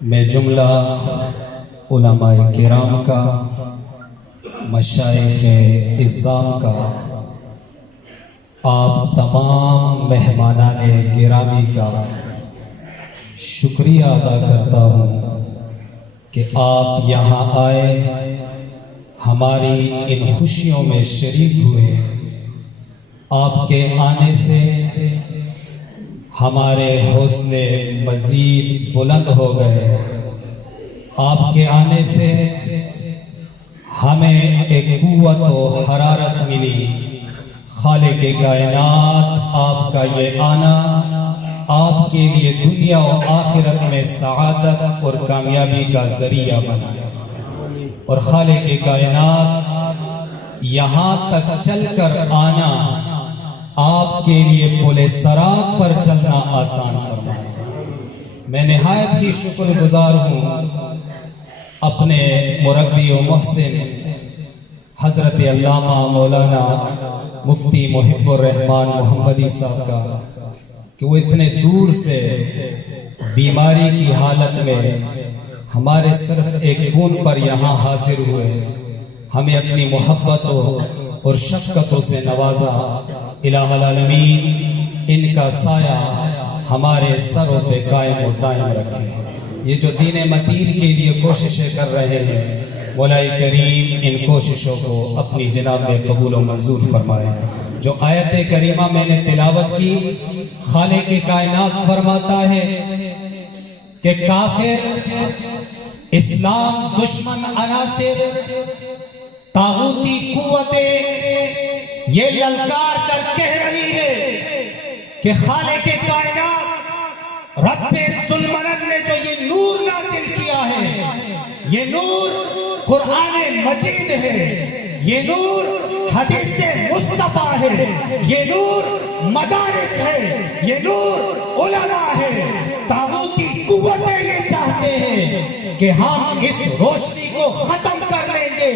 میں جملہ علماء کرام کا، مشائخ اعظام کا، آپ تمام مہمانان گرامی کا شکریہ ادا کرتا ہوں کہ آپ یہاں آئے، ہماری ان خوشیوں میں شریک ہوئے۔ آپ کے آنے سے ہمارے حوصلے مزید بلند ہو گئے۔ آپ کے آنے سے ہمیں ایک قوت و حرارت ملی۔ خالق کائنات آپ کا یہ آنا آپ کے لیے دنیا و آخرت میں سعادت اور کامیابی کا ذریعہ بنا، اور خالق کائنات یہاں تک چل کر آنا آپ کے لیے پل صراط پر چلنا آسان فرمائے۔ میں نہایت ہی شکر گزار ہوں اپنے مربی و محسن حضرت علامہ مولانا مفتی محب الرحمان محمدی صاحب کا کہ وہ اتنے دور سے بیماری کی حالت میں ہمارے صرف ایک فون پر یہاں حاضر ہوئے، ہمیں اپنی محبتوں اور شفقتوں سے نوازا۔ الہ العالمین ان کا سایہ ہمارے سروں پہ قائم و دائم رکھے۔ یہ جو دین متین کے لیے کوششیں کر رہے ہیں، مولا کریم ان کوششوں کو اپنی جناب میں قبول و منظور فرمائے۔ جو آیت کریمہ میں نے تلاوت کی، خالق کائنات فرماتا ہے کہ کافر، اسلام دشمن عناصر، طاغوتی قوتیں یہ للکار کر کہہ رہی ہے کہ خالق کائنات رب ذوالمنن نے جو یہ نور نازل کیا ہے، یہ نور قرآن مجید ہے، یہ نور حدیث مصطفیٰ ہے، یہ نور مدارس ہے، یہ نور علماء ہے۔ طاغوتی قوتیں یہ چاہتے ہیں کہ ہم اس روشنی کو ختم کر دیں گے،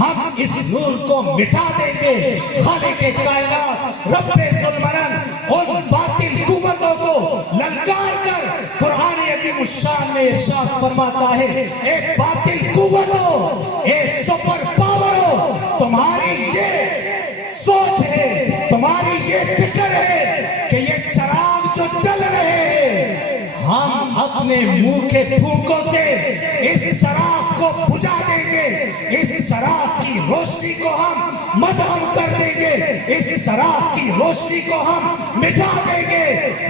ہم اس نور کو مٹا دیں گے۔ خالق کائنات رب ذوالمنن ان باطل قوتوں کو للکار کر قرآن عظیم الشان میں ارشاد فرماتا ہے، ایک باطل قوت ہو، ایک سپر پاور ہو، تمہاری یہ سوچ ہے، تمہاری یہ فکر ہے کہ یہ چراغ جو جل رہے ہیں، ہم اپنے منہ کے پھونکوں سے اس چراغ کو بجھا دیں گے، اس چراغ کی روشنی کو ہم مدھم کر دیں گے، اس چراغ کی روشنی کو ہم مٹا دیں گے۔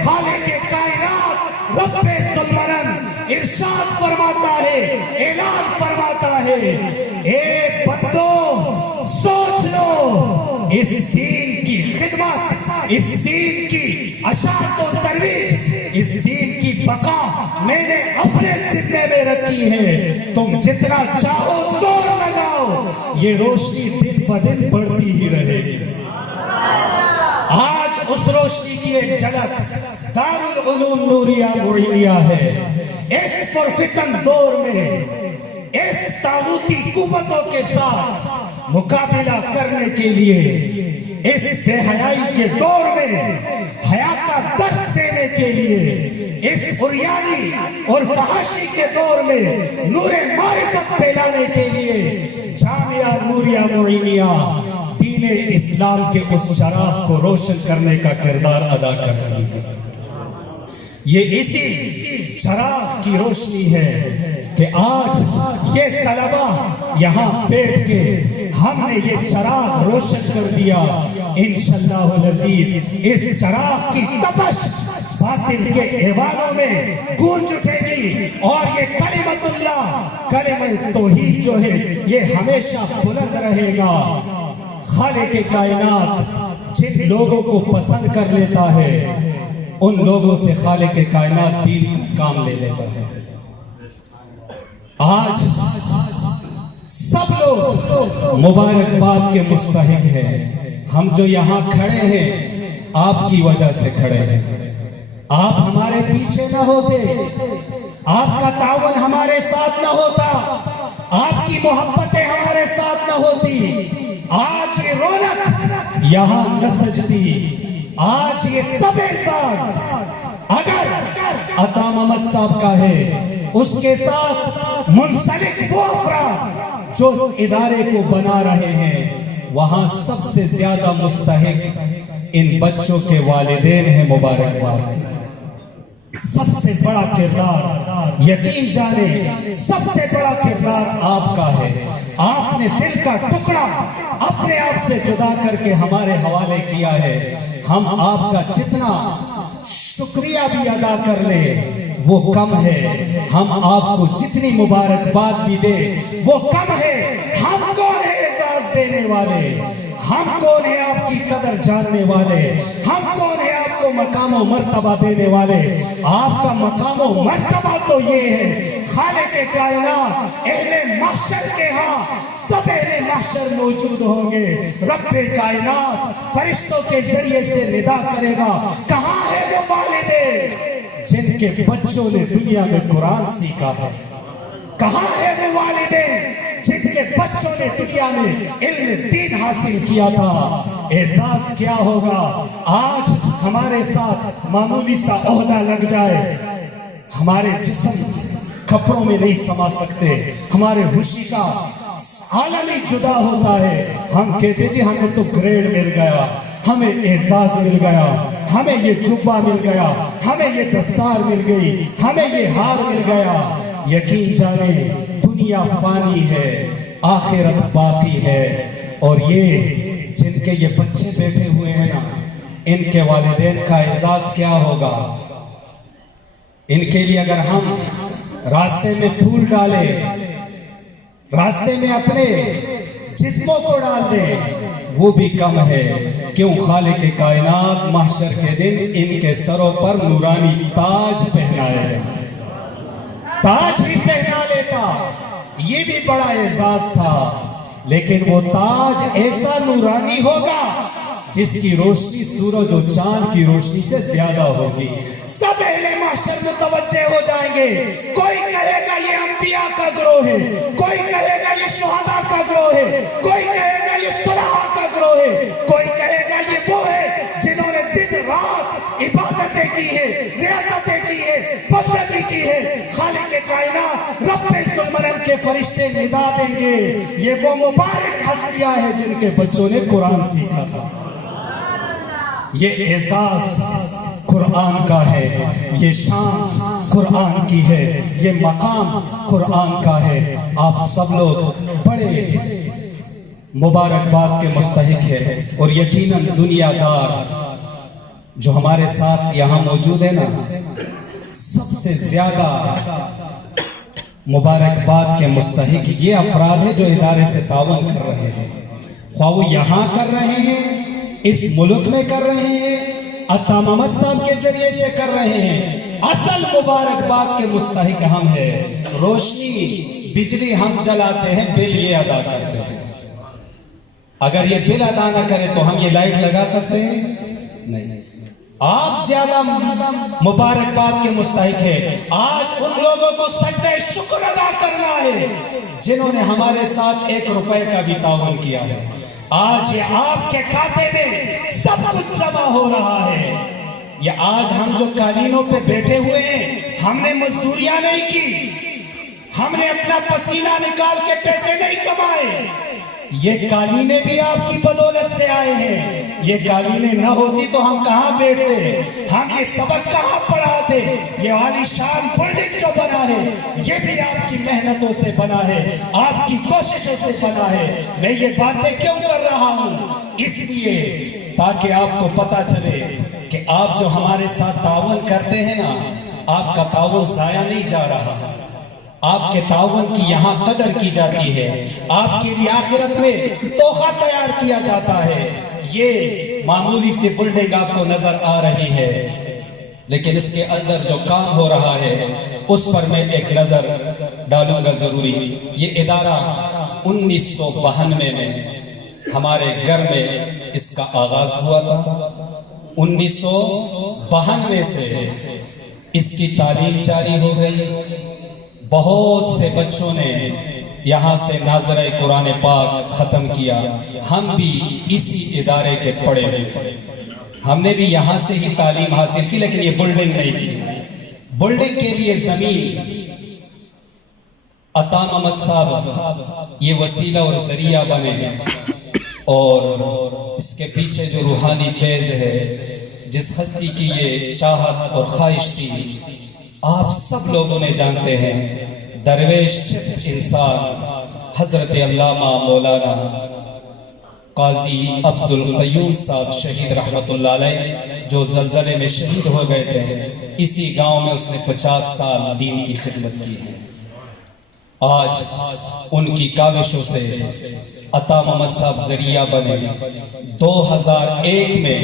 خالق کائنات رب ذوالمنن ارشاد فرماتا ہے، اعلان فرماتا ہے، اے بندو سوچ لو، اس دین کی خدمت، اس دین کی اشاعت و ترویج، اس دین کی بقا میں نے اپنے ذمے میں رکھی ہے، تم جتنا چاہو زور لگاؤ، یہ روشنی دن بدن بڑھتی ہی رہے گی۔ آج اس روشنی کی ایک جھلک دارالعلوم نوریہ معینیہ ہے۔ اس پرفتن دور میں اس طاغوتی قوتوں کے ساتھ مقابلہ کرنے کے لیے، اس بے حیائی کے دور میں حیا کا درس دینے کے لیے، اس عریانی اور فحاشی کے دور میں نور معرفت پھیلانے کے لیے جامعہ نوریہ معینیہ دین اسلام کے اس چراغ کو روشن کرنے کا کردار ادا کر رہی ہے۔ یہ اسی چراغ کی روشنی ہے کہ آج یہ طلبہ یہاں بیٹھ کے ہم نے یہ چراغ روشن کر دیا۔ انشاءاللہ العزیز اس چراغ کی تپش باطل کے ایوانوں میں گونج اٹھے گی، اور یہ کلمت اللہ، کلمہ توحید جو ہے یہ ہمیشہ بلند رہے گا۔ خالق کائنات جن لوگوں کو پسند کر لیتا ہے، ان لوگوں سے خالق کائنات بھی کام لے لیتا ہے۔ آج سب لوگ مبارکباد کے مستحق ہیں۔ ہم جو یہاں کھڑے ہیں آپ کی وجہ سے کھڑے ہیں۔ آپ ہمارے پیچھے نہ ہوتے، آپ کا تعاون ہمارے ساتھ نہ ہوتا، آپ کی محبتیں ہمارے ساتھ نہ ہوتی، آج یہ رونق یہاں نہ سجتی، آج یہ سب احساس اگر صاحب کا ہے، اس کے ساتھ منسلک وہ افراد جو اس ادارے کو بنا رہے ہیں، وہاں سب سے زیادہ مستحق ان بچوں کے والدین ہیں، مبارکباد۔ سب سے بڑا کردار یقین جانے سب سے بڑا کردار آپ کا ہے۔ آپ نے دل کا ٹکڑا اپنے آپ سے جدا کر کے ہمارے حوالے کیا ہے۔ ہم آپ کا جتنا شکریہ بھی ادا کر لیں وہ کم ہے، ہم آپ کو جتنی مبارکباد بھی دیں وہ کم ہے۔ ہم کون ہے اعزاز دینے والے؟ ہم کون ہے آپ کی قدر جاننے والے؟ ہم کون ہے آپ کو مقام و مرتبہ دینے والے؟ آپ کا مقام و مرتبہ تو یہ ہے، خالق کائنات اہل محشر کے ہاں سب اہل محشر موجود ہوں گے۔ رب کائنات فرشتوں کے ذریعے سے ندا کرے گا، کہاں ہے وہ والدین جن کے بچوں نے دنیا میں قرآن سیکھا ہے؟ کہاں ہے وہ والدین جن کے بچوں نے دنیا میں علم دین حاصل کیا تھا؟ اعزاز کیا ہوگا آج ہمارے ساتھ معمولی سا عہدہ لگ جائے، ہمارے جسم کپڑوں میں نہیں سما سکتے، ہمارے خوشی کا عالم ہی جدا ہوتا ہے، ہم کہتے جی ہمیں تو گریڈ مل گیا، ہمیں اعزاز مل گیا، ہمیں یہ جبہ مل گیا، ہمیں یہ دستار مل گئی، ہمیں یہ ہار مل گیا۔ یقین جانے دنیا فانی ہے، آخرت باقی ہے، اور یہ جن کے یہ بچے بیٹھے ہوئے ہیں نا، ان کے والدین کا اعزاز کیا ہوگا؟ ان کے لیے اگر ہم راستے میں پھول ڈالیں، راستے میں اپنے جسموں کو ڈال دیں، وہ بھی کم ہے۔ کیوں؟ خالق کائنات محشر کے دن ان کے سروں پر نورانی تاج پہنائے، تاج ہی پہنا لیتا، یہ بھی بڑا اعزاز تھا، لیکن وہ تاج ایسا نورانی ہوگا جس کی روشنی سورج و چاند کی روشنی سے زیادہ ہوگی۔ سب اہل محشر متوجہ ہو جائیں گے، کوئی کہے گا یہ انبیاء کا گروہ ہے، کوئی کہے گا یہ شہداء کا گروہ ہے، کوئی کہے گا یہ صلحاء کا گروہ ہے، کوئی کہے گا یہ وہ ہے جنہوں نے دن رات عبادتیں کی ہے، ریاضتیں کی ہے، بندگی کی ہے۔ خالق کائنات رب ذوالمنن کے فرشتے ندا دیں گے، یہ وہ مبارک ہستیاں ہیں جن کے بچوں نے قرآن سیکھا تھا۔ یہ اعزاز قرآن کا ہے، یہ شان قرآن کی ہے، یہ مقام قرآن کا ہے۔ آپ سب لوگ بڑے مبارکباد کے مستحق ہیں، اور یقیناً دنیا دار جو ہمارے ساتھ یہاں موجود ہے نا، سب سے زیادہ مبارکباد کے مستحق یہ افراد ہیں جو ادارے سے تعاون کر رہے ہیں، خواہ وہ یہاں کر رہے ہیں، اس ملک میں کر رہے ہیں، عطا محمد صاحب کے ذریعے سے کر رہے ہیں۔ اصل مبارکباد کے مستحق ہم ہیں۔ روشنی بجلی ہم جلاتے ہیں، بل یہ ادا کرتے ہیں۔ اگر یہ بل ادا نہ کرے تو ہم یہ لائٹ لگا سکتے ہیں؟ نہیں۔ آپ زیادہ مبارکباد کے مستحق ہیں۔ آج ان لوگوں کو سجدہ شکر ادا کرنا ہے جنہوں نے ہمارے ساتھ 1 روپے کا بھی تعاون کیا ہے۔ آج یہ آپ کے کھاتے میں سب کچھ جمع ہو رہا ہے۔ یہ آج ہم جو قالینوں پہ بیٹھے ہوئے ہیں، ہم نے مزدوریاں نہیں کی، ہم نے اپنا پسینہ نکال کے پیسے نہیں کمائے، یہ قالینیں بھی آپ کی بدولت سے آئے ہیں۔ یہ قالینیں نہ ہوتی تو ہم کہاں بیٹھتے، ہم یہ سبق کہاں پڑھاتے؟ یہ عالی شان بلڈنگ جو بنا ہے یہ بھی آپ کی محنتوں سے بنا ہے، آپ کی کوششوں سے بنا ہے۔ میں یہ باتیں کیوں کر رہا ہوں؟ اس لیے تاکہ آپ کو پتا چلے کہ آپ جو ہمارے ساتھ تعاون کرتے ہیں نا، آپ کا تعاون ضائع نہیں جا رہا، آپ کے تعاون کی یہاں قدر کی جاتی ہے، آپ کے لیے آخرت میں تحفہ تیار کیا جاتا ہے۔ یہ معمولی سی بلڈنگ آپ کو نظر آ رہی ہے، لیکن اس کے اندر جو کام ہو رہا ہے اس پر میں ایک نظر ڈالوں گا ضروری۔ یہ ادارہ 1992 میں ہمارے گھر میں اس کا آغاز ہوا تھا۔ 1992 سے اس کی تعلیم جاری ہو گئی، بہت سے بچوں نے یہاں سے ناظرہ قرآن پاک ختم کیا۔ ہم بھی اسی ادارے کے پڑھے ہوئے، ہم نے بھی یہاں سے ہی تعلیم حاصل کی، لیکن یہ بلڈنگ نہیں تھی۔ بلڈنگ کے لیے زمین عطا محمد صاحب یہ وسیلہ اور ذریعہ بنے، اور اس کے پیچھے جو روحانی فیض ہے، جس ہستی کی یہ چاہت اور خواہش تھی، آپ سب لوگوں نے جانتے ہیں، درویش صرف انسان حضرت علامہ مولانا قاضی عبد القیوم صاحب شہید رحمت اللہ علیہ جو زلزلے میں شہید ہو گئے تھے، اسی گاؤں میں اس نے 50 سال دین کی خدمت کی ہے۔ آج ان کی کاوشوں سے عطا محمد صاحب ذریعہ بنے۔ 2001 میں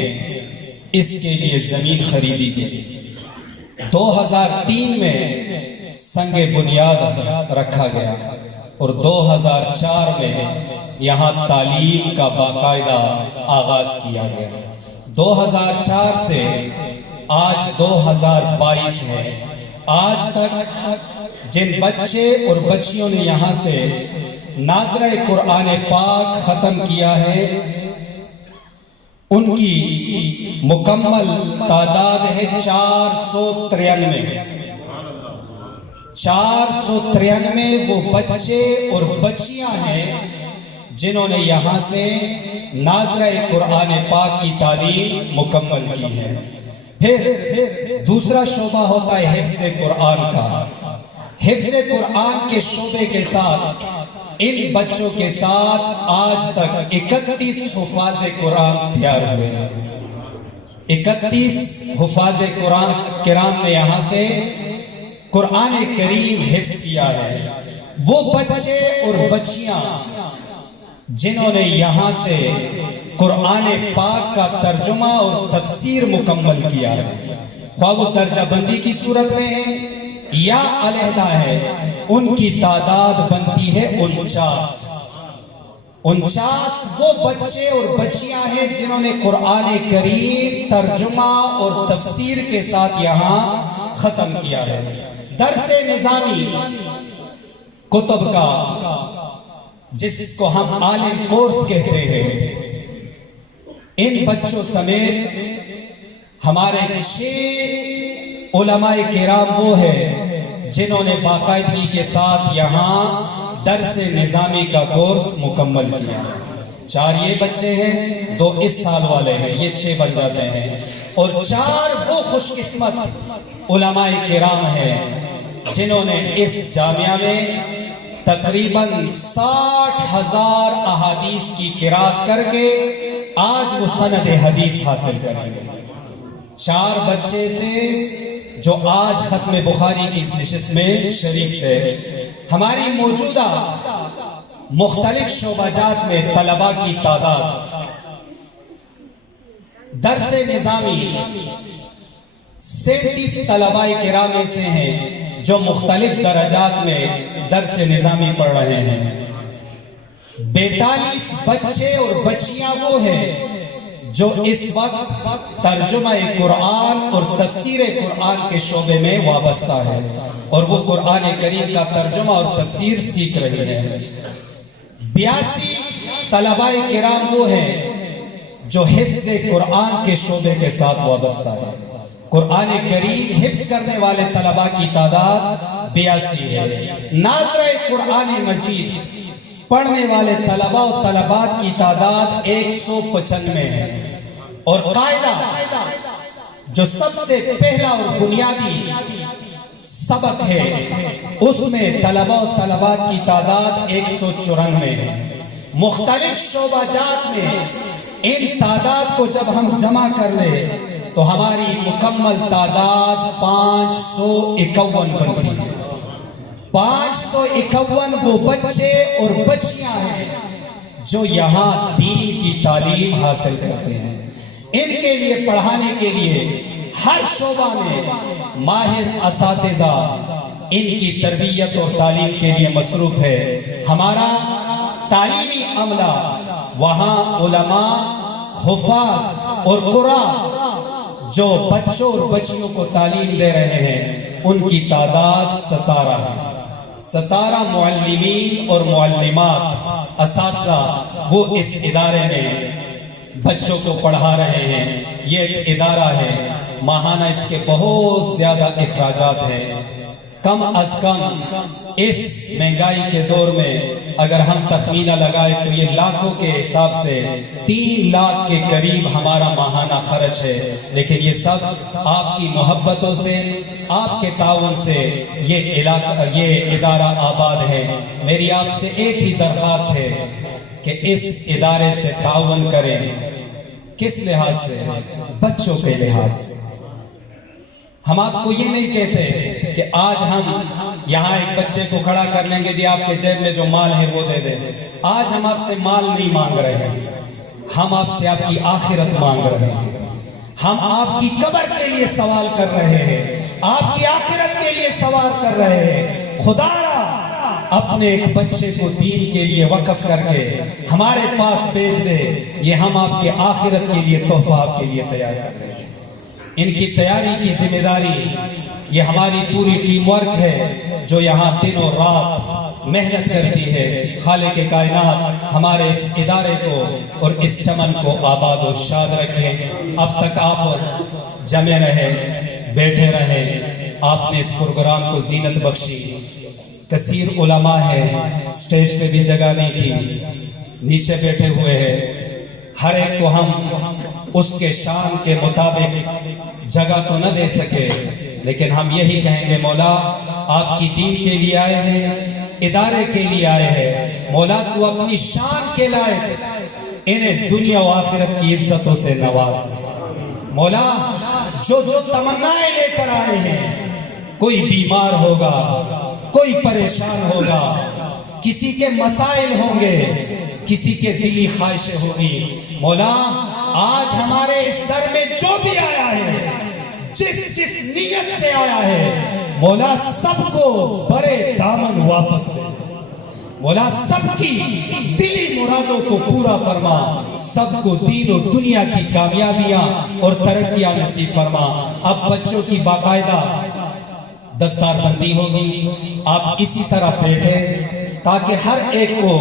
اس کے لیے زمین خریدی گئی، 2003 میں سنگ بنیاد رکھا گیا، اور 2004 میں یہاں تعلیم کا باقاعدہ آغاز کیا گیا۔ 2004 سے آج 2022 ہے، آج تک جن بچے اور بچیوں نے یہاں سے ناظرہ قرآن پاک ختم کیا ہے، ان کی مکمل تعداد ہے 493۔ 493 وہ بچے اور بچیاں ہیں جنہوں نے یہاں سے ناظرہ قرآن پاک کی تعلیم مکمل کی ہے۔ پھر دوسرا شعبہ ہوتا ہے حفظ قرآن کا۔ حفظ قرآن کے شعبے کے ساتھ ان بچوں کے ساتھ آج تک 31 حفاظ قرآن تیار ہوئے ہیں۔ 31 حفاظ قرآن کرام نے یہاں سے قرآن کریم حفظ کیا ہے۔ وہ بچے اور بچیاں جنہوں نے یہاں سے قرآن پاک کا ترجمہ اور تفسیر مکمل کیا ہے، خواہ وہ درجہ بندی کی صورت میں ہے یا علیحدہ ہے، ان کی تعداد بنتی ہے 49۔ 49 وہ بچے اور بچیاں ہیں جنہوں نے قرآن کریم ترجمہ اور تفسیر کے ساتھ یہاں ختم کیا ہے۔ درس نظامی کتب کا جس کو ہم عالم کورس کہتے ہیں، ان بچوں سمیت ہمارے 6 علماء کرام وہ ہیں جنہوں نے باقاعدگی کے ساتھ یہاں درس نظامی کا کورس مکمل کیا۔ 4 یہ بچے ہیں، 2 اس سال والے ہیں، یہ 6 بن جاتے ہیں، اور 4 وہ خوش قسمت علماء کرام ہیں جنہوں نے اس جامعہ میں تقریباً 60,000 احادیث کی قرات کر کے آج وہ سند حدیث حاصل کریں گے۔ 4 بچے سے جو آج ختم بخاری کی اس نشست میں شریک ہے۔ ہماری موجودہ مختلف شعبہ جات میں طلباء کی تعداد درس نظامی 37 طلباء کرام سے ہیں جو مختلف درجات میں درس نظامی پڑھ رہے ہیں۔ 42 بچے اور بچیاں وہ ہیں جو اس وقت ترجمہ قرآن اور تفسیر قرآن کے شعبے میں وابستہ ہے، اور وہ قرآن کریم کا ترجمہ اور تفسیر سیکھ رہے ہیں۔ 82 طلباء کرام وہ ہیں جو حفظ قرآن کے شعبے کے ساتھ وابستہ ہے۔ قرآن کریم حفظ کرنے والے طلباء کی تعداد 82 ہے۔ ناظرہ قرآن مجید پڑھنے والے طلباء و طلبات کی تعداد 195 ہے، اور قاعدہ جو سب سے پہلا اور بنیادی سبق ہے اس میں طلباء و طلبات کی تعداد 194 ہے۔ مختلف شعبہ جات میں ان تعداد کو جب ہم جمع کر لیں تو ہماری مکمل تعداد 551 بنتی ہے۔ 551 وہ بچے اور بچیاں ہیں جو یہاں دین کی تعلیم حاصل کرتے ہیں۔ ان کے لیے پڑھانے کے لیے ہر شعبہ میں ماہر اساتذہ ان کی تربیت اور تعلیم کے لیے مصروف ہے۔ ہمارا تعلیمی عملہ وہاں علماء، حفاظ اور قراء جو بچوں اور بچیوں کو تعلیم دے رہے ہیں، ان کی تعداد 17 ہے۔ 17 معلمین اور معلمات اساتذہ وہ اس ادارے میں بچوں کو پڑھا رہے ہیں۔ یہ ایک ادارہ ہے ماہانہ اس کے بہت زیادہ اخراجات ہیں۔ کم از کم اس مہنگائی کے دور میں اگر ہم تخمینہ لگائے تو یہ لاکھوں کے حساب سے 3 لاکھ کے قریب ہمارا ماہانہ خرچ ہے، لیکن یہ سب آپ کی محبتوں سے، آپ کے تعاون سے یہ ادارہ آباد ہے۔ میری آپ سے ایک ہی درخواست ہے کہ اس ادارے سے تعاون کریں۔ کس لحاظ سے؟ بچوں کے لحاظ سے۔ ہم آپ کو یہ نہیں کہتے کہ آج ہم یہاں ایک بچے کو کھڑا کر لیں گے، جی آپ کے جیب میں جو مال ہے وہ دے دیں۔ آج ہم آپ سے مال نہیں مانگ رہے ہیں، ہم آپ سے آپ کی آخرت مانگ رہے ہیں۔ ہم آپ کی قبر کے لیے سوال کر رہے ہیں، آپ کی آخرت کے لیے سوال کر رہے ہیں۔ خدا اپنے ایک بچے کو دین کے لیے وقف کر کے ہمارے پاس بھیج دے، یہ ہم آپ کے آخرت کے لیے تحفہ آپ کے لیے تیار کر رہے ہیں۔ ان کی تیاری کی ذمہ داری یہ ہماری پوری ٹیم ورک ہے جو یہاں دن اور رات محنت کرتی ہے۔ خالق کائنات ہمارے اس ادارے کو اور اس چمن کو آباد و شاد رکھے۔ اب تک آپ جمع رہے، بیٹھے رہے، آپ نے اس پروگرام کو زینت بخشی۔ کثیر علماء ہے، سٹیج پہ بھی جگہ نہیں دی، نیچے بیٹھے ہوئے ہیں۔ ہر ایک کو ہم اس کے شان کے مطابق جگہ تو نہ دے سکے، لیکن ہم یہی کہیں گے مولا آپ کی دین کے لیے آئے ہیں، ادارے کے لیے آئے ہیں، مولا تو اپنی شان کے لائق انہیں دنیا و آخرت کی عزتوں سے نواز۔ مولا جو تمنائیں لے کر آئے ہیں، کوئی بیمار ہوگا، کوئی پریشان ہوگا، کسی کے مسائل ہوں گے، کسی کے دلی خواہشیں ہوگی، مولا آج ہمارے اس در میں جو بھی آیا ہے، جس نیت سے آیا ہے، مولا سب کو برے دامن واپس دے۔ مولا سب کی دلی مرادوں کو پورا فرما، سب کو دین و دنیا کی کامیابیاں اور ترقیاں نصیب فرما۔ اب بچوں کی باقاعدہ دستار بندی ہوگی، آپ اسی طرح بیٹھے تاکہ ہر ایک کو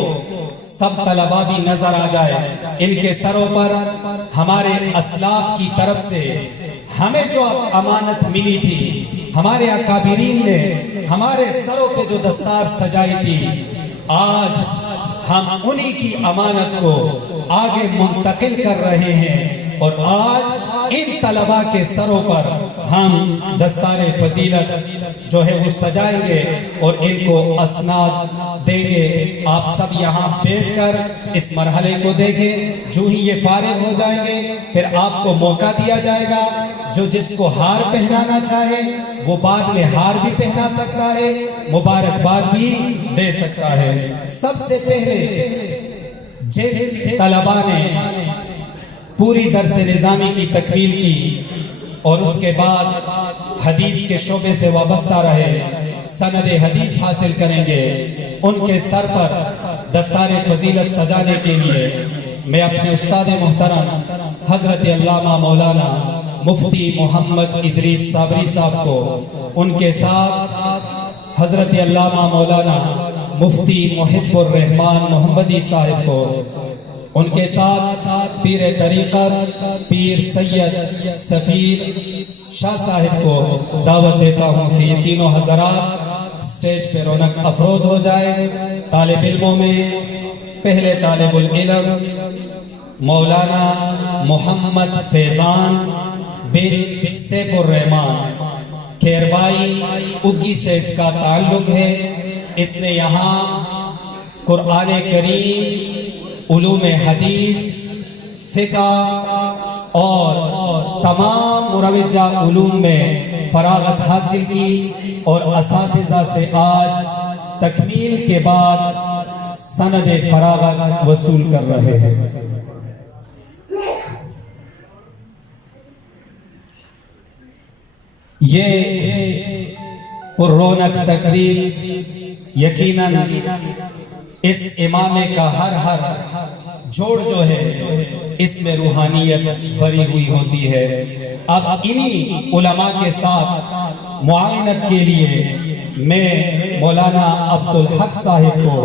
سب طلباء بھی نظر آ جائے۔ ان کے سروں پر ہمارے اسلاف کی طرف سے ہمیں جو امانت ملی تھی، ہمارے اکابرین نے ہمارے سروں پہ جو دستار سجائی تھی، آج ہم انہی کی امانت کو آگے منتقل کر رہے ہیں، اور آج ان طلباء کے سروں پر ہم دستار فضیلت جو ہے وہ سجائیں گے اور ان کو اسناد دیں گے۔ آپ سب یہاں بیٹھ کر اس مرحلے کو دیکھیں، جو ہی یہ فارغ ہو جائیں گے پھر آپ کو موقع دیا جائے گا۔ جو جس کو ہار پہنانا چاہے وہ بعد میں ہار بھی پہنا سکتا ہے، مبارکباد بھی دے سکتا ہے۔ سب سے پہلے جن طلباء نے پوری درس نظامی کی تکمیل کی اور اس کے بعد حدیث کے شعبے سے وابستہ رہے، سند حدیث حاصل کریں گے، ان کے سر پر دستار فضیلت سجانے کے لیے میں اپنے استاد محترم حضرت علامہ مولانا مفتی محمد ادریس صابری صاحب کو، ان کے ساتھ حضرت علامہ مولانا مفتی محب الرحمان محمدی صاحب کو، ان کے ساتھ پیر طریقت پیر سید سفیر شاہ صاحب کو دعوت دیتا ہوں کہ یہ تینوں حضرات سٹیج پہ رونق افروز ہو جائے۔ طالب علموں میں پہلے طالب العلم مولانا محمد فیضان بن سیف الرحمان کیربائی اگی سے اس کا تعلق ہے۔ اس نے یہاں قرآن کریم، علوم حدیث، فقہ اور تمام مروجہ علوم میں فراغت حاصل کی، اور اساتذہ سے آج تکمیل کے بعد سند فراغت وصول کر رہے ہیں۔ یہ پر رونق تقریب یقیناً اس امامے کا ہر جوڑ جو ہے اس میں روحانیت بری ہوئی ہوتی ہے۔ اب انہی علماء کے ساتھ معاونت کے لیے میں مولانا عبدالحق صاحب کو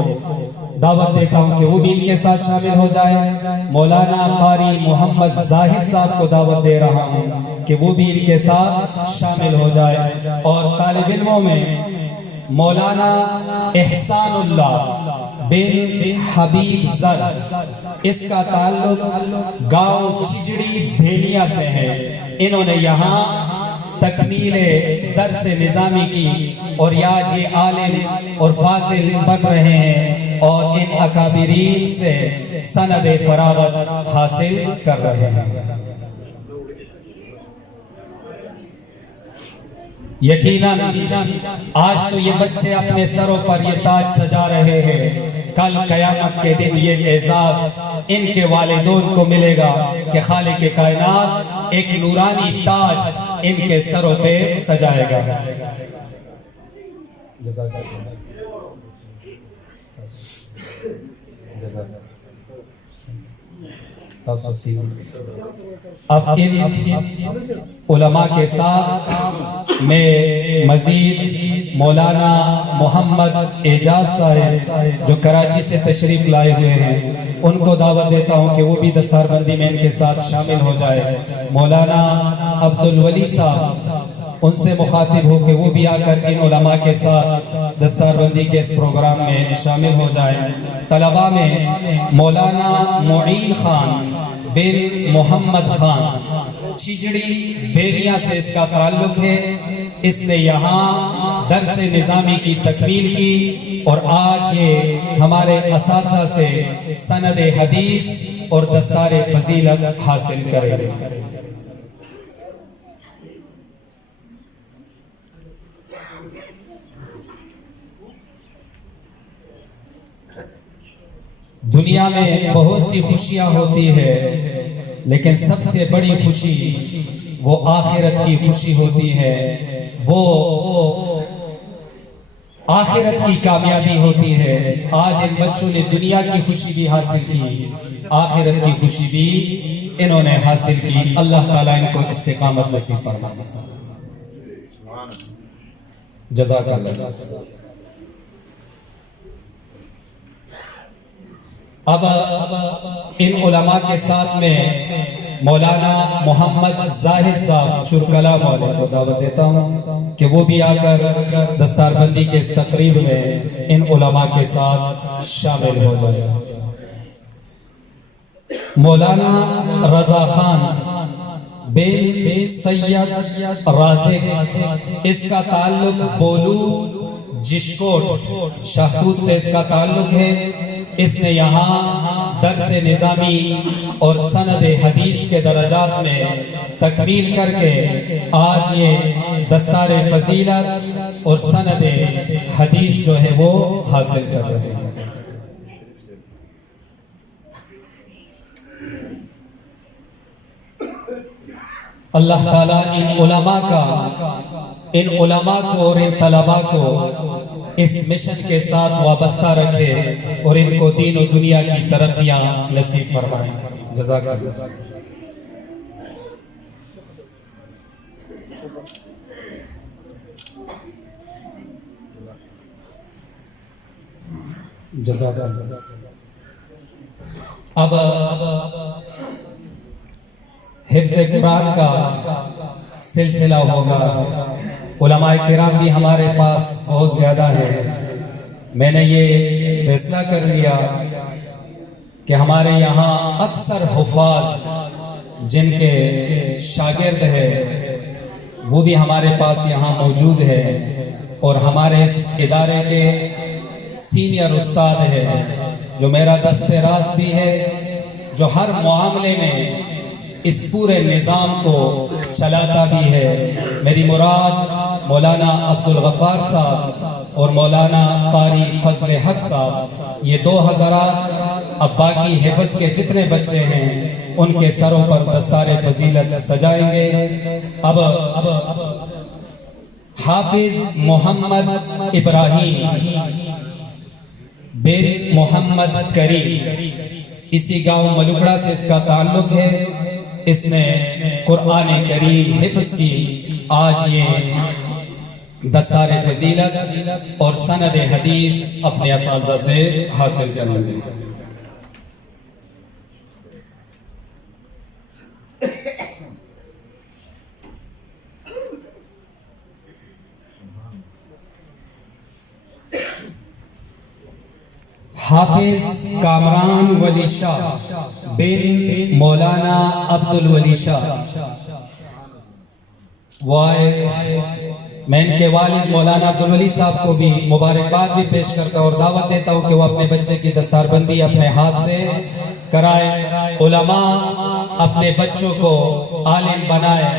دعوت دیتا ہوں کہ وہ بھی ان کے ساتھ شامل ہو جائے۔ مولانا قاری محمد زاہد صاحب کو دعوت دے رہا ہوں کہ وہ بھی ان کے ساتھ شامل ہو جائے۔ اور طالب علموں میں مولانا احسان اللہ بن حبیب زر، اس کا تعلق گاؤں چجڑی بھیلیا سے ہے۔ انہوں نے یہاں تکمیل درس نظامی کی اور آج یہ عالم اور فاضل بن رہے ہیں اور ان اکابرین سے سند فراغت حاصل کر رہے ہیں۔ یقیناً آج تو یہ بچے اپنے سروں پر یہ تاج سجا رہے ہیں، کل قیامت کے دن یہ اعزاز ان کے والدین کو ملے گا کہ خالق کائنات ایک نورانی تاج ان کے سروں پہ سجائے گا۔ اب ان علماء کے ساتھ میں مزید مولانا محمد اعجاز صاحب جو کراچی سے تشریف لائے ہوئے ہیں ان کو دعوت دیتا ہوں کہ وہ بھی دستار بندی میں ان کے ساتھ شامل ہو جائے۔ مولانا عبدالولی صاحب ان سے مخاطب ہو کہ وہ بھی آ کر ان علماء کے ساتھ دستار بندی کے اس پروگرام میں شامل ہو جائیں۔ طلباء میں مولانا معین خان بن محمد خان چجڑی بیدیا سے اس کا تعلق ہے۔ اس نے یہاں درس نظامی کی تکمیل کی اور آج یہ ہمارے اساتذہ سے سند حدیث اور دستار فضیلت حاصل کرے گا۔ دنیا میں بہت سی خوشیاں ہوتی ہے لیکن سب سے بڑی خوشی وہ آخرت کی خوشی ہوتی ہے، وہ آخرت کی کامیابی ہوتی ہے۔ آج ان بچوں نے دنیا کی خوشی بھی حاصل کی، آخرت کی خوشی بھی انہوں نے حاصل کی۔ اللہ تعالیٰ ان کو استقامت نصیب فرمائے۔ جزاک اللہ۔ اب ان علماء کے ساتھ میں مولانا محمد زاہد صاحب چرکلا مولانا کو دعوت دیتا ہوں کہ وہ بھی آ کر دستار بندی کے اس تقریب میں ان علماء کے ساتھ شامل ہو جائے۔ مولانا رضا خان بن سید رازق، اس کا تعلق بولو جشکوٹ شاہکوٹ سے اس کا تعلق ہے۔ اس نے یہاں درس نظامی اور سند حدیث کے درجات میں تکمیل کر کے آج یہ دستار فضیلت اور سند حدیث جو ہے وہ حاصل کر رہے ہیں۔ اللہ تعالیٰ ان علماء کو اور ان طلباء کو اس مشن کے ساتھ وابستہ رکھے اور ان کو دین و دنیا کی ترقیاں نصیب فرمائے۔ جزاک اللہ۔ جزاک اللہ۔ اب حفظ قرآن کا سلسلہ ہوگا۔ علماء کرام بھی ہمارے پاس بہت زیادہ ہیں۔ میں نے یہ فیصلہ کر لیا کہ ہمارے یہاں اکثر حفاظ جن کے شاگرد ہیں وہ بھی ہمارے پاس یہاں موجود ہے اور ہمارے اس ادارے کے سینئر استاد ہیں جو میرا دست راست بھی ہے، جو ہر معاملے میں اس پورے نظام کو چلاتا بھی ہے۔ میری مراد مولانا عبدالغفار صاحب اور مولانا قاری فضل حق صاحب، یہ دو حضرات اب باقی حفظ کے جتنے بچے ہیں ان کے سروں پر دستار فضیلت سجائیں گے۔ اب حافظ محمد ابراہیم بن محمد کریم، اسی گاؤں ملوکڑا سے اس کا تعلق ہے۔ اس نے قرآن کریم حفظ کی، آج یہ دستار فضیلت اور سند حدیث اپنے اساتذہ سے حاصل کریں گے۔ حافظ کامران ولی شاہ بن مولانا عبدالولی شاہ، میں ان کے والد مولانا عبدالولی صاحب کو بھی مبارکباد بھی پیش کرتا ہوں اور دعوت دیتا ہوں کہ وہ اپنے بچے کی دستار بندی اپنے ہاتھ سے کرائے۔ علماء اپنے بچوں کو عالم بنائے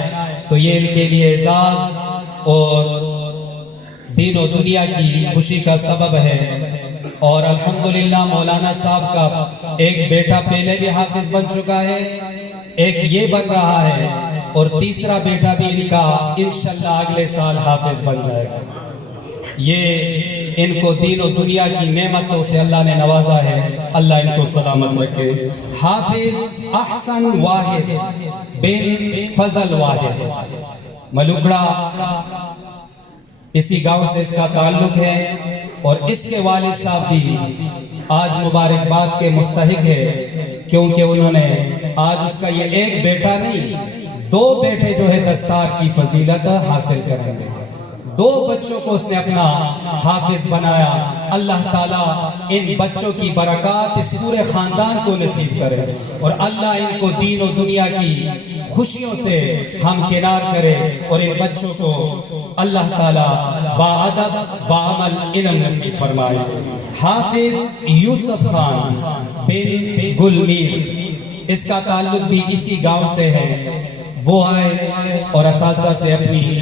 تو یہ ان کے لیے اعزاز اور دین و دنیا کی خوشی کا سبب ہے۔ اور الحمدللہ مولانا صاحب کا ایک بیٹا پہلے بھی حافظ بن چکا ہے، ایک یہ بن رہا ہے اور تیسرا بیٹا بھی ان کا انشاءاللہ اگلے سال حافظ بن جائے گا۔ یہ ان کو دین و دنیا کی نعمتوں سے اللہ نے نوازا ہے، اللہ ان کو سلامت رکھے۔ حافظ احسن واحد بن فضل واحد، ملوکڑا اسی گاؤں سے اس کا تعلق ہے اور اس کے والد صاحب بھی آج مبارکباد کے مستحق ہے، کیونکہ انہوں نے آج اس کا یہ ایک بیٹا نہیں 2 بیٹے جو ہے دستار کی فضیلت حاصل کریں گے۔ 2 بچوں کو اس نے اپنا حافظ بنایا۔ اللہ تعالیٰ ان بچوں کی برکات اس پورے خاندان کو نصیب کرے اور اللہ ان کو دین و دنیا کی خوشیوں سے ہم کنار کرے اور ان بچوں کو اللہ تعالیٰ باادب باعمل علم نصیب فرمائے۔ حافظ یوسف خان بن گلمیر، اس کا تعلق بھی اسی گاؤں سے ہے۔ وہ آئے اور اساتذہ سے اپنی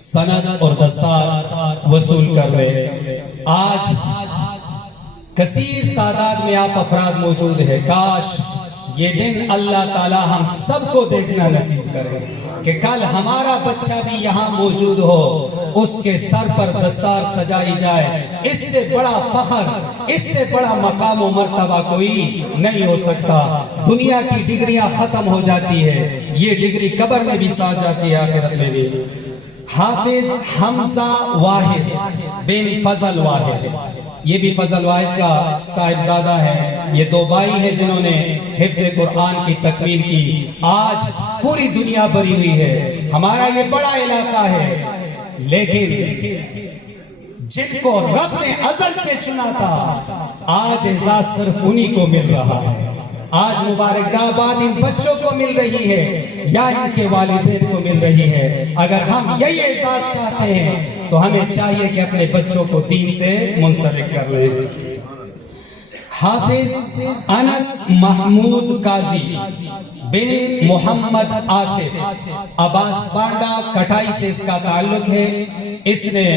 سند اور دستار وصول کر رہے۔ آج کثیر تعداد میں آپ افراد موجود ہیں، کاش یہ دن اللہ تعالی ہم سب کو دیکھنا نصیب کرے کہ کل ہمارا بچہ بھی یہاں موجود ہو، اس کے سر پر دستار سجائی جائے۔ اس سے بڑا فخر، اس سے بڑا مقام و مرتبہ کوئی نہیں ہو سکتا۔ دنیا کی ڈگریاں ختم ہو جاتی ہے، یہ ڈگری قبر میں بھی ساتھ جاتی ہے، آخرت میں بھی۔ حافظ حمزہ واحد بن فضل واحد، یہ بھی فضل واحد کا صاحبزادہ ہے۔ یہ 2 بھائی ہیں جنہوں نے حفظ قرآن کی تکمیل کی۔ آج پوری دنیا بھری ہوئی ہے، ہمارا یہ بڑا علاقہ ہے، لیکن جن کو رب نے ازل سے چنا تھا آج اعزاز صرف انہی کو مل رہا ہے۔ آج مبارکباد ان بچوں کو مل رہی ہے یا ان کے والدین کو مل رہی ہے۔ اگر ہم یہی اعزاز چاہتے ہیں تو ہمیں چاہیے کہ اپنے بچوں کو دین سے منسلک کر لیں۔ حافظ انس محمود قاضی بن محمد آصف، عباس پانڈا کٹائی سے اس کا تعلق ہے۔ اس نے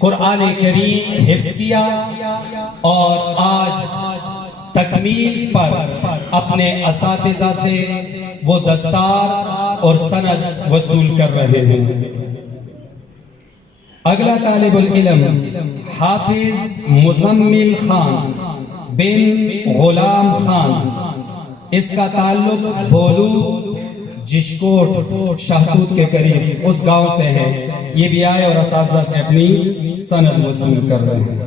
قرآن کریم حفظ کیا اور آج تکمیل پر اپنے اساتذہ سے وہ دستار اور سند وصول کر رہے ہیں۔ اگلا طالب العلم حافظ مزمل خان بن غلام خان، اس کا تعلق بولو جشکوٹ شاہدود کے قریب اس گاؤں سے ہے۔ یہ بھی آئے اور اساتذہ سے اپنی سند وصول کر رہے ہیں۔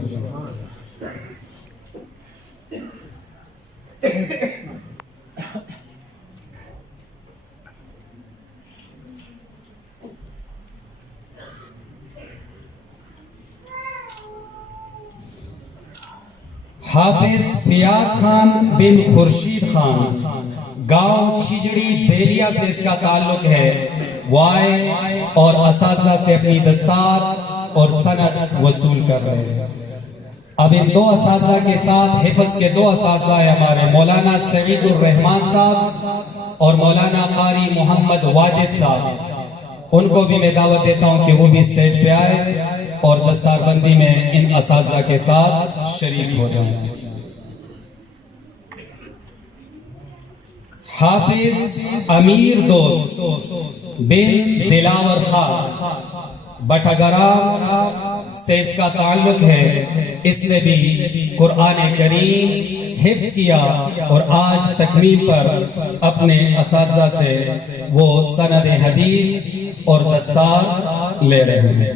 حافظ فیاض خان بن خورشید خان، گاؤں چیجڑی بیلیا سے اس کا تعلق ہے۔ وہ آئے اور اساتذہ سے اپنی دستار اور سند وصول کر رہے ہیں۔ اب ان 2 اساتذہ کے ساتھ حفظ کے 2 اساتذہ ہیں ہمارے، مولانا سعید الرحمان صاحب اور مولانا قاری محمد واجد صاحب۔ ان کو بھی میں دعوت دیتا ہوں کہ وہ بھی اسٹیج پہ آئے اور دستار بندی میں ان اساتذہ کے ساتھ شریک ہو جائیں۔ حافظ امیر دوست بن دلاور خان بٹھگرام سے اس کا تعلق ہے۔ اس نے بھی قرآن کریم حفظ کیا اور آج تکمیل پر اپنے اساتذہ سے وہ سند حدیث اور دستار لے رہے ہیں۔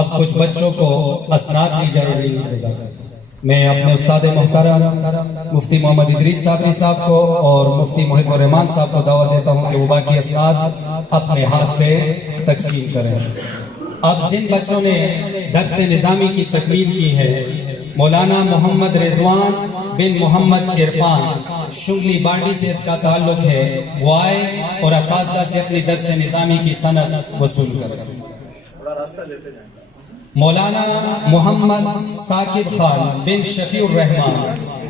اب کچھ بچوں کو اسناد دی جائے گی۔ میں اپنے استاد محترم مفتی محمد ادریس صابری صاحب کو اور مفتی محب الرحمان صاحب کو دعوت دیتا ہوں کہ وہ باقی اسناد اپنے ہاتھ سے تقسیم کریں۔ اب جن بچوں نے درس نظامی کی تکمیل کی ہے، مولانا محمد رضوان بن محمد عرفان شنگلی بانڈی سے اس کا تعلق ہے، وہ آئے اور اساتذہ سے اپنی درس نظامی کی سند وصول کریں۔ مولانا محمد ثاقب خان بن شفیع الرحمان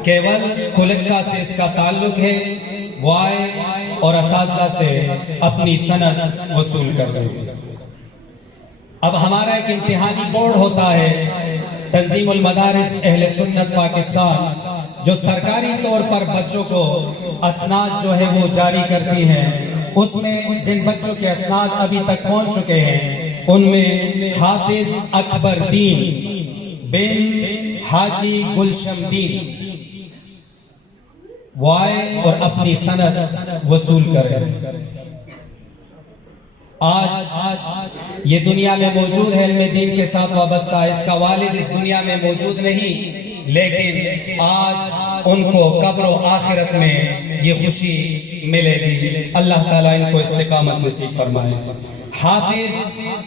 کیول کھلکا سے اس کا تعلق ہے، وہ آئے اور اساتذہ سے اپنی سند وصول کریں۔ اب ہمارا ایک امتحانی بورڈ ہوتا ہے تنظیم المدارس اہل سنت پاکستان، جو سرکاری طور پر بچوں کو اسناد جو ہے وہ جاری کرتی ہے۔ اس میں جن بچوں کے اسناد ابھی تک پہنچ چکے ہیں ان میں حافظ اکبر دین بن حاجی گلشم دین، وہ آئے اور اپنی سند وصول کریں۔ آج یہ دنیا میں موجود ہے، علم دین کے ساتھ وابستہ، اس کا والد اس دنیا میں موجود نہیں، لیکن آج ان کو قبر و آخرت میں یہ خوشی ملے گی۔ اللہ تعالیٰ ان کو استقامت نصیب فرمائے۔ حافظ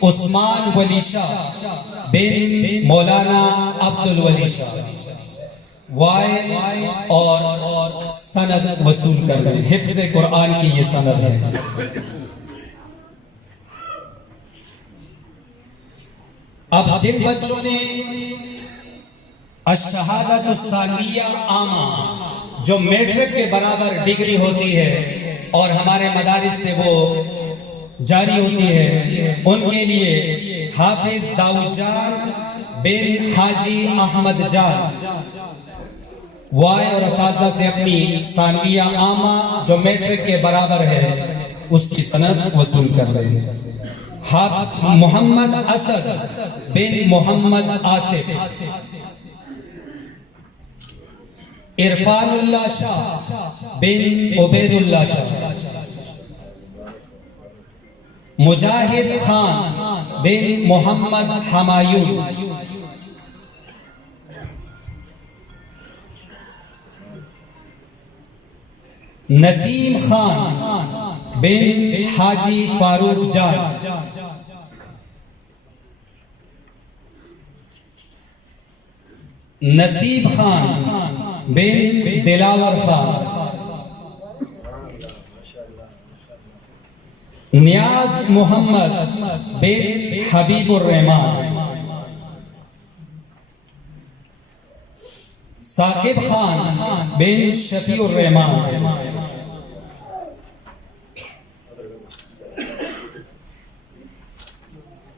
عثمان ولی شاہ بن مولانا عبد الولی شاہ، وہ آئے اور سند وصول کر دیں۔ حفظ قرآن کی یہ سند ہے۔ اب جن بچوں نے الشہادت الثانویہ عامہ جو میٹرک کے برابر ڈگری ہوتی ہے اور ہمارے مدارس سے وہ جاری ہوتی ہے، ان کے لیے حافظ داؤد جان بن حاجی احمد جان، وہ آئے اور اساتذہ سے اپنی ثانویہ عامہ جو میٹرک کے برابر ہے اس کی سند وصول کر رہے ہیں۔ محمد اسد بن محمد آصف، عرفان اللہ شاہ بن عبید اللہ شاہ، مجاہد خان بن محمد حمایون، نسیم خان بن حاجی فاروق جان، نصیب خان بن دلاور خان، نیاز محمد بن حبیب الرحمان، ثاقب خان بن شفیع الرحمان،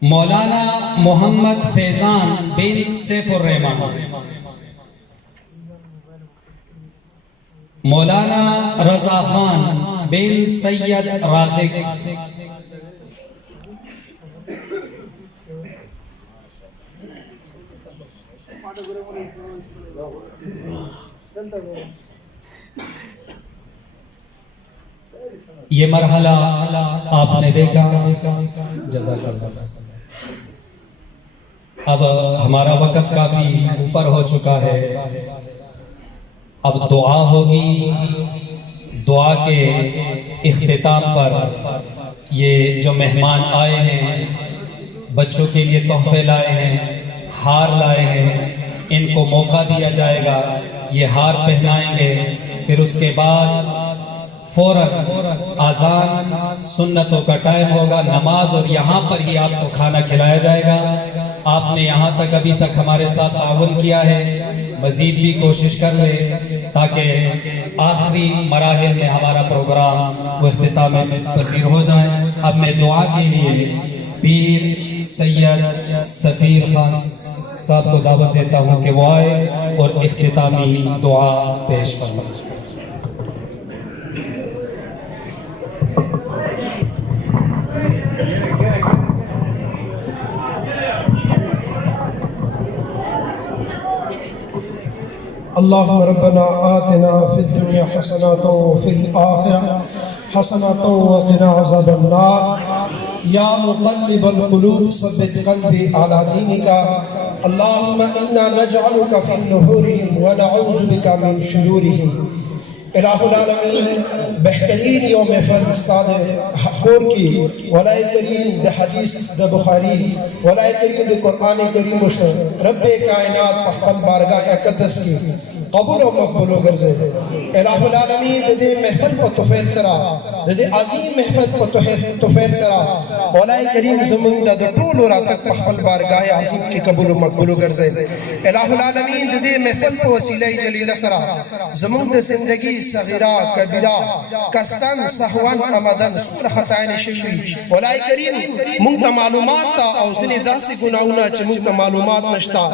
مولانا محمد فیضان بن سیف الرحمان، مولانا رضا خان بن سید رازق، یہ مرحلہ آپ نے دیکھا، جزاک اللہ۔ اب ہمارا وقت کافی اوپر ہو چکا ہے، اب دعا ہوگی۔ دعا کے اختتام پر یہ جو مہمان آئے ہیں، بچوں کے لیے تحفے لائے ہیں، ہار لائے ہیں، ان کو موقع دیا جائے گا، یہ ہار پہنائیں گے، پھر اس کے بعد فوراً اذان سنتوں کا ٹائم ہوگا، نماز، اور یہاں پر ہی آپ کو کھانا کھلایا جائے گا۔ آپ نے یہاں تک ابھی تک ہمارے ساتھ تعاون کیا ہے، مزید بھی کوشش کر لیں تاکہ آخری مراحل میں ہمارا پروگرام وہ اختتام پذیر ہو جائے۔ اب میں دعا کے لیے پیر سید سفیر خان صاحب کو دعوت دیتا ہوں کہ وہ آئے اور اختتامی دعا پیش فرمائیں۔ اللهم ربنا آتنا في الدنيا حسنة وفي الآخرة حسنة وقنا عذاب النار یا مقلب القلوب ثبت قلبی علی دینک اللہم انا نجعلک فی نحورہم ونعوذ بک من شرورہم۔ الہ العالمین بہترین یوم فضل استاد حقور کی ولائی کریم دے حدیث دے بخاری ولائی کریم دے قرآن کریم رب کائنات پخفل بارگاہ اقدس کی قبول و مقبول و گرزے الہ العالمین دے محفل پا توفیل سرا دے عظیم محفل پا توفیل سرا ولائی کریم زمان دے طول و راتک پخفل بارگاہ عظیم کی قبول و مقبول و گرزے الہ العالمین دے محفل پا وسیلہ جلیلہ سرا زمان دے زندگی صغیرہ کبیرہ کستن سہوان امدن سور خطائن شوی ولائی کریم منگتا معلومات تا او زنی داسی گناونا چھ منگتا معلومات نشتا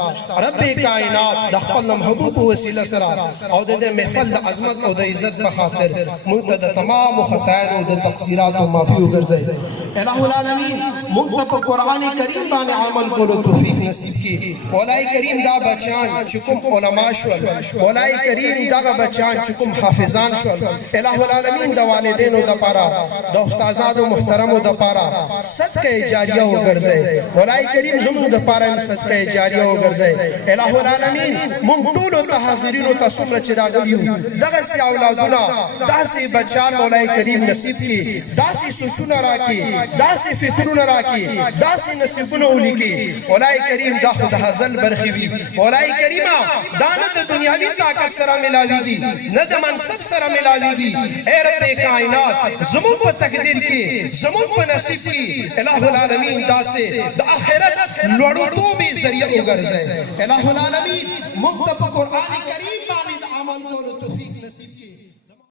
رب کائنات دخپل محبوب وسیلہ سرا او دے محفل دا عظمت او دا عزت بخاطر منگتا دا تمام خطائن او دا تقصیرات و معفی و گرزے الہ العالمین منگتا پا قرآن کریم بانے عمل کولو توفیق نصیب کی ولائی کریم دا بچان چکم علماء شول ولائی کریم دا بچان چکم حافظان شول الہ العالمین دا والدین دا پارا دا استازاد و محترم دا پارا صدقہ جاریہ و گرزے ولائی کریم زمن دا پارا صدقہ جاریہ و گرزے الہ العالمین منگ طولو تا حاضرین و تا سمر چراغلیو دغر سی اولادونا دا سی بچان مولائی کریم نصیب کی دا سی سوچون راکی دا سی فکرون راکی دا سی نصیبون اولی کی ولائی کریم دا خود حضل برخیوی ولائی کریم دانا دا دنیاوی طاقت سرا ملاوی گی ند منصب سرا ملاوی گی اے رب کائنات زمون پا تقدیر کی زمون پا نصیب کی الہ العالمین دا سے دا آخرت لوڑو تو بھی ذریعہ اگرزے الہ العالمین مکتب قرآن کریم باند عمل کو توفیق نصیب کی